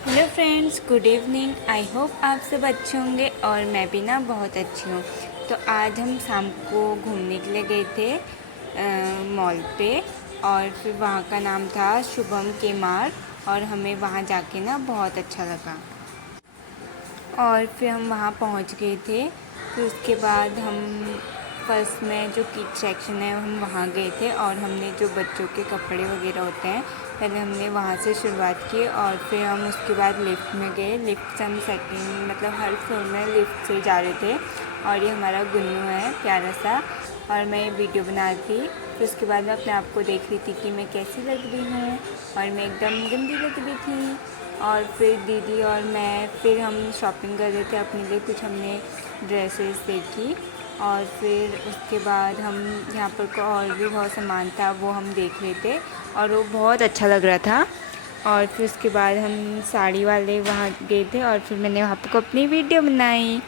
Hello friends, good evening. I hope आप सब अच्छे होंगे और मैं भी ना बहुत अच्छी हूँ। तो आज हम शाम को घूमने के लिए गए थे मॉल पे। और फिर वहाँ का नाम था शुभम के मार्ग और हमें वहाँ जाके ना बहुत अच्छा लगा। और फिर हम वहाँ पहुँच गए थे। फिर उसके बाद हम फर्स्ट में जो किड सेक्शन है हम वहाँ गए थे और हमने जो बच्चों के कपड़े वगैरह होते हैं पहले हमने वहाँ से शुरुआत की। और फिर हम उसके बाद लिफ्ट में गए। लिफ्ट से हम सेकंड मतलब हर फ्लोर में लिफ्ट से जा रहे थे। और ये हमारा गुन्नू है प्यारा सा, और मैं ये वीडियो बना रही थी। फिर उसके बाद मैं अपने आप को देख रही थी कि मैं कैसी लग रही हूँ, और मैं एकदम गंदी लग रही थी। और फिर दीदी और मैं फिर हम शॉपिंग कर रहे थे अपने लिए, कुछ हमने ड्रेसेस देखी। और फिर उसके बाद हम यहाँ पर को और भी बहुत सामान था वो हम देख रहे थे और वो बहुत अच्छा लग रहा था। और फिर उसके बाद हम साड़ी वाले वहाँ गए थे और फिर मैंने वहाँ पर को अपनी वीडियो बनाई।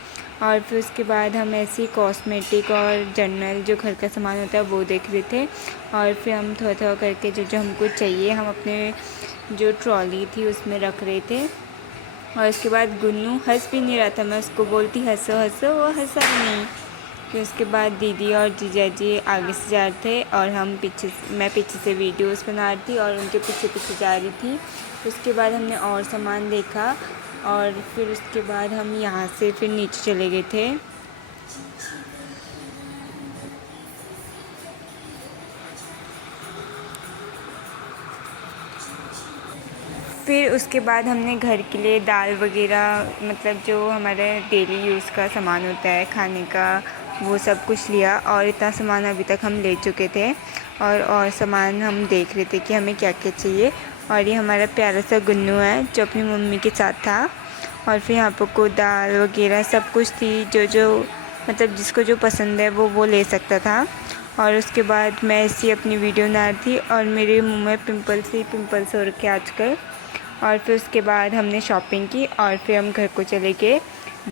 और फिर उसके बाद हम ऐसी कॉस्मेटिक और जनरल जो घर का सामान होता है वो देख रहे थे। और फिर हम थोड़ा थोड़ा करके जो जो हमको चाहिए हम अपने जो ट्रॉली थी उसमें रख रहे थे। और उसके बाद गुन्नू हंस भी नहीं रहा था, मैं उसको बोलती हंसो हंसो, वो हंसा नहीं। फिर उसके बाद दीदी और जीजा जी आगे से जा रहे थे और मैं पीछे से वीडियोस बना रही थी और उनके पीछे पीछे जा रही थी। उसके बाद हमने और सामान देखा और फिर उसके बाद हम यहाँ से फिर नीचे चले गए थे। फिर उसके बाद हमने घर के लिए दाल वगैरह मतलब जो हमारे डेली यूज़ का सामान होता है खाने का, वो सब कुछ लिया। और इतना सामान अभी तक हम ले चुके थे और सामान हम देख रहे थे कि हमें क्या क्या चाहिए। और ये हमारा प्यारा सा गुन्नू है जो अपनी मम्मी के साथ था। और फिर यहाँ पर को दाल वगैरह सब कुछ थी, जो जो मतलब जिसको जो पसंद है वो ले सकता था। और उसके बाद मैं ऐसी अपनी वीडियो बना रही थी और मेरे मुंह में पिंपल्स ही पिंपल्स हो रखे आजकल। और फिर उसके बाद हमने शॉपिंग की और फिर हम घर को चले गए।